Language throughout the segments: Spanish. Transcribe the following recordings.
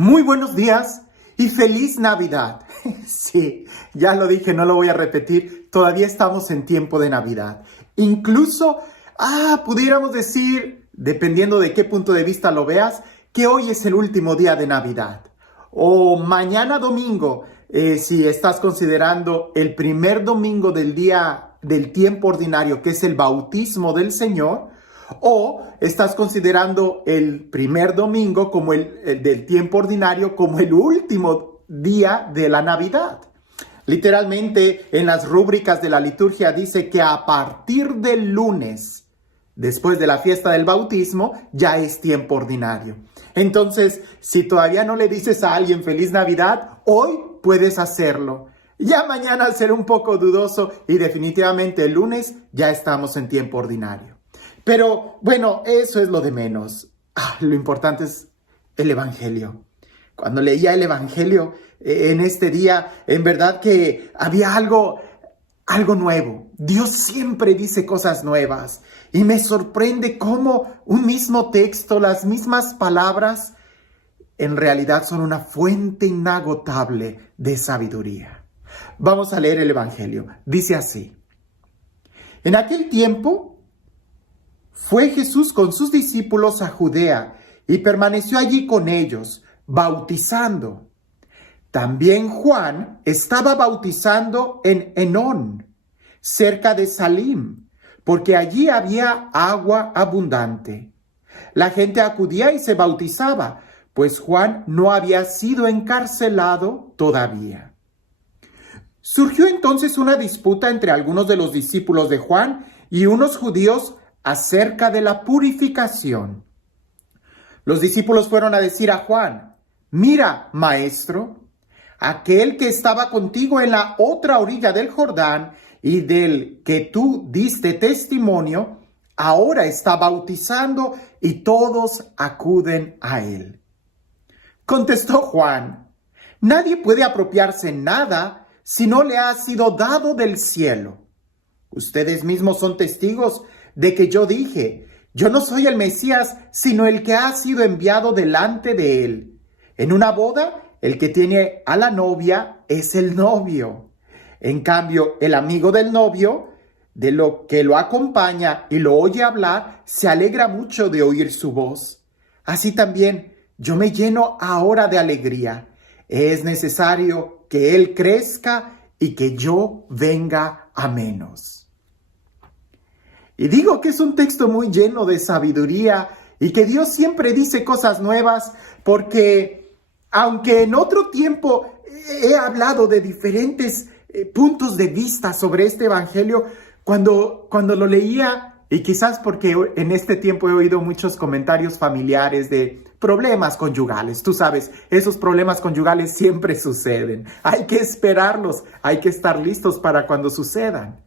Muy buenos días y feliz Navidad. Sí, ya lo dije, no lo voy a repetir. Todavía estamos en tiempo de Navidad. Incluso, pudiéramos decir, dependiendo de qué punto de vista lo veas, que hoy es el último día de Navidad. O mañana domingo, si estás considerando el primer domingo del día del tiempo ordinario, que es el bautismo del Señor, o estás considerando el primer domingo como el del tiempo ordinario como el último día de la Navidad. Literalmente, en las rúbricas de la liturgia dice que a partir del lunes, después de la fiesta del bautismo, ya es tiempo ordinario. Entonces, si todavía no le dices a alguien feliz Navidad, hoy puedes hacerlo. Ya mañana será un poco dudoso y definitivamente el lunes ya estamos en tiempo ordinario. Pero bueno, eso es lo de menos. Lo importante es el Evangelio. Cuando leía el Evangelio en este día, en verdad que había algo nuevo. Dios siempre dice cosas nuevas. Y me sorprende cómo un mismo texto, las mismas palabras, en realidad son una fuente inagotable de sabiduría. Vamos a leer el Evangelio. Dice así: En aquel tiempo fue Jesús con sus discípulos a Judea y permaneció allí con ellos, bautizando. También Juan estaba bautizando en Enón, cerca de Salim, porque allí había agua abundante. La gente acudía y se bautizaba, pues Juan no había sido encarcelado todavía. Surgió entonces una disputa entre algunos de los discípulos de Juan y unos judíos acerca de la purificación. Los discípulos fueron a decir a Juan: Mira, maestro, aquel que estaba contigo en la otra orilla del Jordán y del que tú diste testimonio, ahora está bautizando y todos acuden a él. Contestó Juan: Nadie puede apropiarse nada si no le ha sido dado del cielo. Ustedes mismos son testigos de que yo dije: yo no soy el Mesías, sino el que ha sido enviado delante de él. En una boda, el que tiene a la novia es el novio. En cambio, el amigo del novio, de lo que lo acompaña y lo oye hablar, se alegra mucho de oír su voz. Así también, yo me lleno ahora de alegría. Es necesario que él crezca y que yo venga a menos. Y digo que es un texto muy lleno de sabiduría y que Dios siempre dice cosas nuevas, porque aunque en otro tiempo he hablado de diferentes puntos de vista sobre este evangelio, cuando lo leía, y quizás porque en este tiempo he oído muchos comentarios familiares de problemas conyugales. Tú sabes, esos problemas conyugales siempre suceden. Hay que esperarlos, hay que estar listos para cuando sucedan.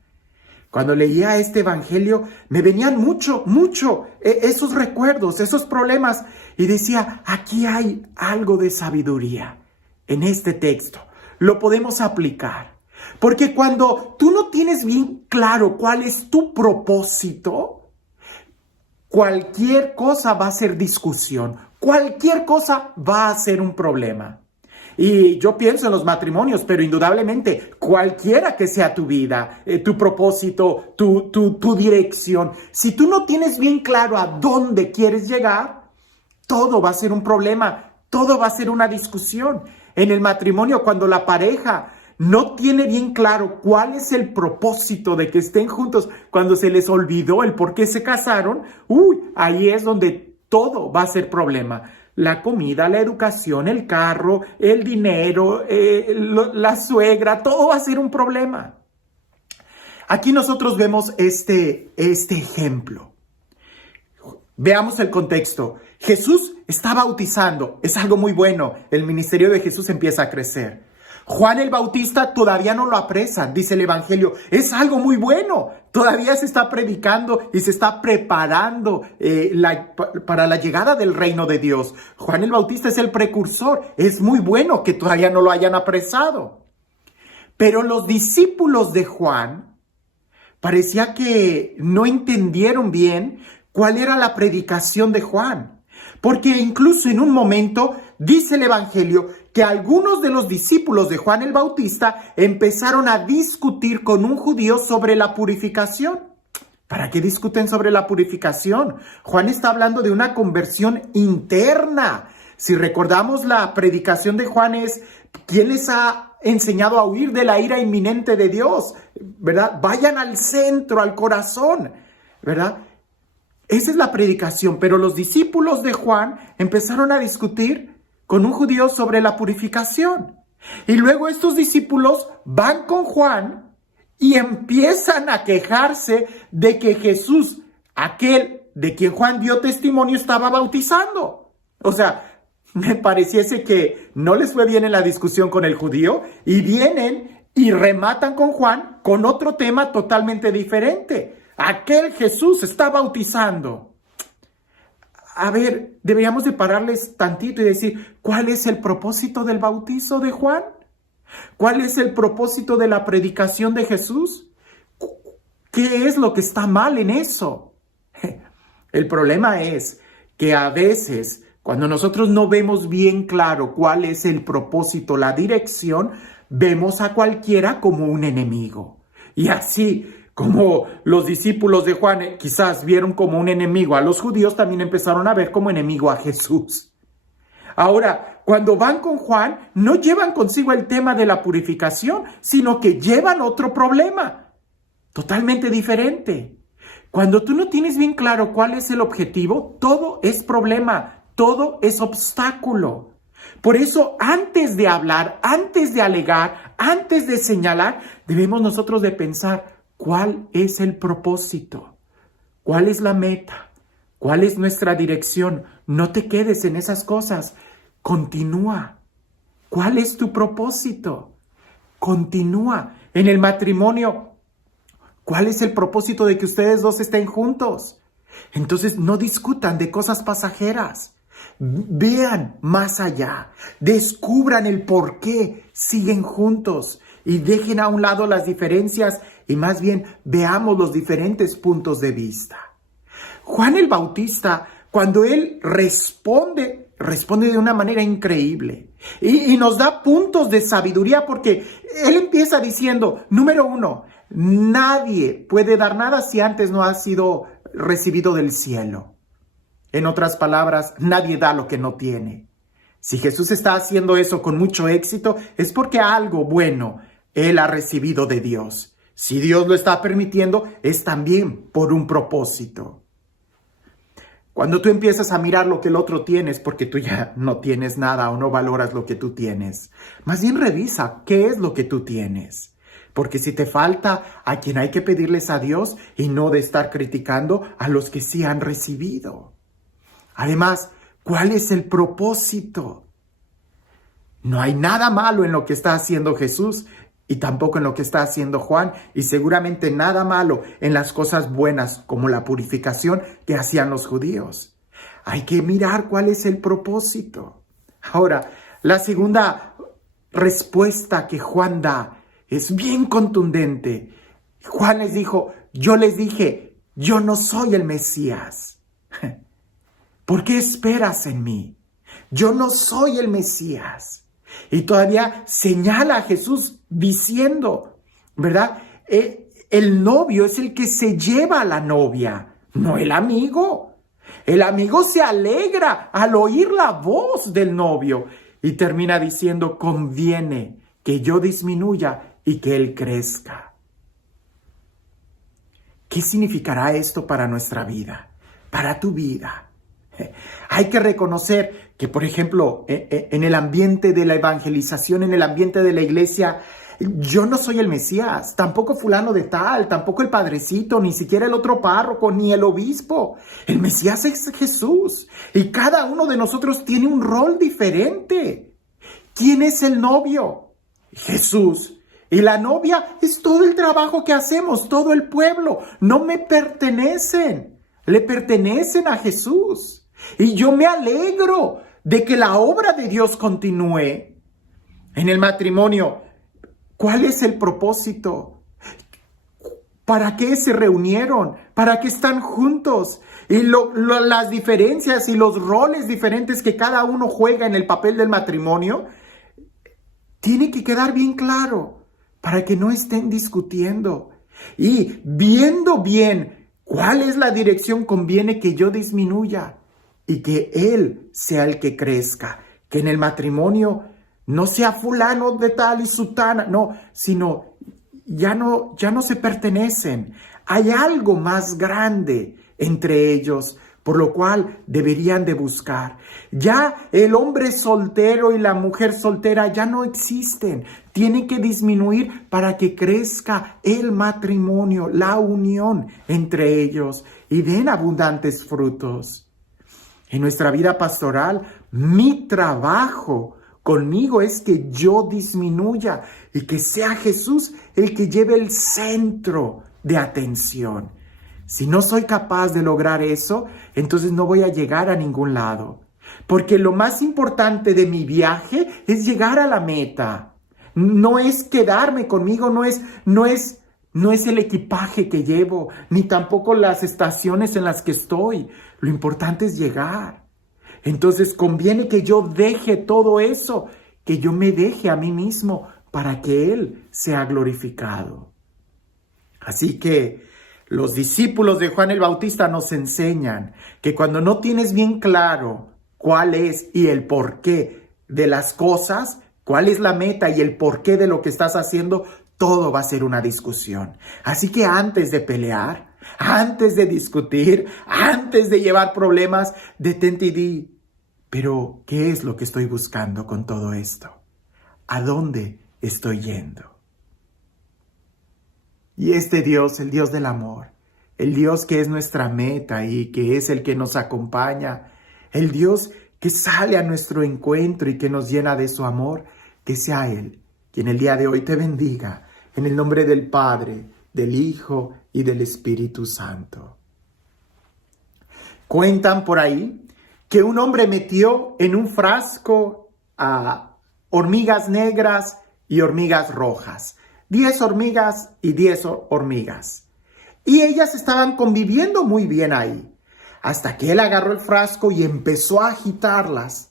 Cuando leía este evangelio, me venían mucho esos recuerdos, esos problemas. Y decía, aquí hay algo de sabiduría en este texto. Lo podemos aplicar. Porque cuando tú no tienes bien claro cuál es tu propósito, cualquier cosa va a ser discusión. Cualquier cosa va a ser un problema. Y yo pienso en los matrimonios, pero indudablemente cualquiera que sea tu vida, tu propósito, tu dirección, si tú no tienes bien claro a dónde quieres llegar, todo va a ser un problema, todo va a ser una discusión. En el matrimonio, cuando la pareja no tiene bien claro cuál es el propósito de que estén juntos, cuando se les olvidó el por qué se casaron, ahí es donde todo va a ser problema. La comida, la educación, el carro, el dinero, la suegra, todo va a ser un problema. Aquí nosotros vemos este ejemplo. Veamos el contexto. Jesús está bautizando, es algo muy bueno. El ministerio de Jesús empieza a crecer. Juan el Bautista todavía no lo apresan, dice el Evangelio. Es algo muy bueno. Todavía se está predicando y se está preparando para la llegada del reino de Dios. Juan el Bautista es el precursor. Es muy bueno que todavía no lo hayan apresado. Pero los discípulos de Juan parecía que no entendieron bien cuál era la predicación de Juan. Porque incluso en un momento dice el Evangelio que algunos de los discípulos de Juan el Bautista empezaron a discutir con un judío sobre la purificación. ¿Para qué discuten sobre la purificación? Juan está hablando de una conversión interna. Si recordamos, la predicación de Juan es: ¿quién les ha enseñado a huir de la ira inminente de Dios? ¿Verdad? Vayan al centro, al corazón, ¿verdad? Esa es la predicación, pero los discípulos de Juan empezaron a discutir con un judío sobre la purificación. Y luego estos discípulos van con Juan y empiezan a quejarse de que Jesús, aquel de quien Juan dio testimonio, estaba bautizando. O sea, me pareciese que no les fue bien en la discusión con el judío y vienen y rematan con Juan con otro tema totalmente diferente. Aquel Jesús está bautizando. A ver, deberíamos de pararles tantito y decir, ¿cuál es el propósito del bautizo de Juan? ¿Cuál es el propósito de la predicación de Jesús? ¿Qué es lo que está mal en eso? El problema es que a veces, cuando nosotros no vemos bien claro cuál es el propósito, la dirección, vemos a cualquiera como un enemigo. Y así como los discípulos de Juan quizás vieron como un enemigo a los judíos, también empezaron a ver como enemigo a Jesús. Ahora, cuando van con Juan, no llevan consigo el tema de la purificación, sino que llevan otro problema, totalmente diferente. Cuando tú no tienes bien claro cuál es el objetivo, todo es problema, todo es obstáculo. Por eso, antes de hablar, antes de alegar, antes de señalar, debemos nosotros de pensar cuál es el propósito, cuál es la meta, cuál es nuestra dirección. No te quedes en esas cosas, continúa. ¿Cuál es tu propósito? Continúa. En el matrimonio, ¿cuál es el propósito de que ustedes dos estén juntos? Entonces no discutan de cosas pasajeras. Vean más allá, descubran el por qué siguen juntos y dejen a un lado las diferencias y más bien veamos los diferentes puntos de vista. Juan el Bautista, cuando él responde de una manera increíble y nos da puntos de sabiduría, porque él empieza diciendo, número 1, nadie puede dar nada si antes no ha sido recibido del cielo. En otras palabras, nadie da lo que no tiene. Si Jesús está haciendo eso con mucho éxito, es porque algo bueno él ha recibido de Dios. Si Dios lo está permitiendo, es también por un propósito. Cuando tú empiezas a mirar lo que el otro tiene, es porque tú ya no tienes nada o no valoras lo que tú tienes. Más bien revisa qué es lo que tú tienes. Porque si te falta, a quien hay que pedirles a Dios y no de estar criticando a los que sí han recibido. Además, ¿cuál es el propósito? No hay nada malo en lo que está haciendo Jesús y tampoco en lo que está haciendo Juan, y seguramente nada malo en las cosas buenas como la purificación que hacían los judíos. Hay que mirar cuál es el propósito. Ahora, la segunda respuesta que Juan da es bien contundente. Juan les dijo, yo les dije, yo no soy el Mesías. ¿Por qué esperas en mí? Yo no soy el Mesías. Y todavía señala a Jesús diciendo, ¿verdad? El novio es el que se lleva a la novia, no el amigo. El amigo se alegra al oír la voz del novio y termina diciendo, conviene que yo disminuya y que él crezca. ¿Qué significará esto para nuestra vida, para tu vida? Hay que reconocer que, por ejemplo, en el ambiente de la evangelización, en el ambiente de la iglesia, yo no soy el Mesías, tampoco fulano de tal, tampoco el padrecito, ni siquiera el otro párroco, ni el obispo. El Mesías es Jesús y cada uno de nosotros tiene un rol diferente. ¿Quién es el novio? Jesús. Y la novia es todo el trabajo que hacemos, todo el pueblo. No me pertenecen, le pertenecen a Jesús. Y yo me alegro de que la obra de Dios continúe. En el matrimonio, ¿cuál es el propósito? ¿Para qué se reunieron? ¿Para qué están juntos? y las diferencias y los roles diferentes que cada uno juega en el papel del matrimonio, tiene que quedar bien claro para que no estén discutiendo. Y viendo bien cuál es la dirección, conviene que yo disminuya y que él sea el que crezca. Que en el matrimonio no sea fulano de tal y sutana, no, sino ya no se pertenecen. Hay algo más grande entre ellos, por lo cual deberían de buscar. Ya el hombre soltero y la mujer soltera ya no existen. Tienen que disminuir para que crezca el matrimonio, la unión entre ellos y den abundantes frutos. En nuestra vida pastoral, mi trabajo conmigo es que yo disminuya y que sea Jesús el que lleve el centro de atención. Si no soy capaz de lograr eso, entonces no voy a llegar a ningún lado. Porque lo más importante de mi viaje es llegar a la meta. No es quedarme conmigo, no es el equipaje que llevo, ni tampoco las estaciones en las que estoy. Lo importante es llegar. Entonces conviene que yo deje todo eso, que yo me deje a mí mismo para que Él sea glorificado. Así que los discípulos de Juan el Bautista nos enseñan que cuando no tienes bien claro cuál es y el porqué de las cosas, cuál es la meta y el porqué de lo que estás haciendo, todo va a ser una discusión. Así que antes de pelear, antes de discutir, antes de llevar problemas, detente y di, pero ¿qué es lo que estoy buscando con todo esto? ¿A dónde estoy yendo? Y este Dios, el Dios del amor, el Dios que es nuestra meta y que es el que nos acompaña, el Dios que sale a nuestro encuentro y que nos llena de su amor, que sea Él quien el día de hoy te bendiga, en el nombre del Padre, del Hijo y del Espíritu Santo. Cuentan por ahí que un hombre metió en un frasco a hormigas negras y hormigas rojas. 10 hormigas y 10 hormigas. Y ellas estaban conviviendo muy bien ahí, hasta que él agarró el frasco y empezó a agitarlas.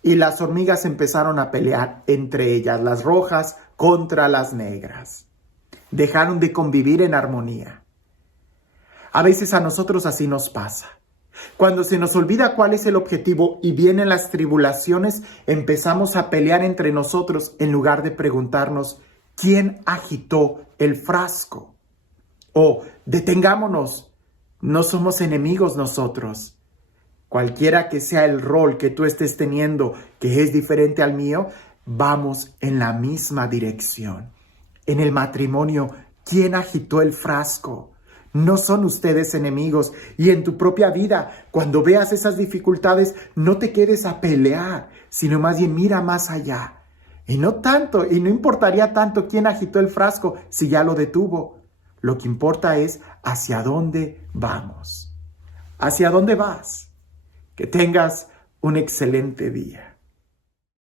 Y las hormigas empezaron a pelear entre ellas, las rojas contra las negras. Dejaron de convivir en armonía. A veces a nosotros así nos pasa. Cuando se nos olvida cuál es el objetivo y vienen las tribulaciones, empezamos a pelear entre nosotros en lugar de preguntarnos ¿quién agitó el frasco? O detengámonos, no somos enemigos nosotros. Cualquiera que sea el rol que tú estés teniendo, que es diferente al mío, vamos en la misma dirección. En el matrimonio, ¿quién agitó el frasco? No son ustedes enemigos. Y en tu propia vida, cuando veas esas dificultades, no te quedes a pelear, sino más bien mira más allá. Y no importaría tanto quién agitó el frasco si ya lo detuvo. Lo que importa es hacia dónde vamos. ¿Hacia dónde vas? Que tengas un excelente día.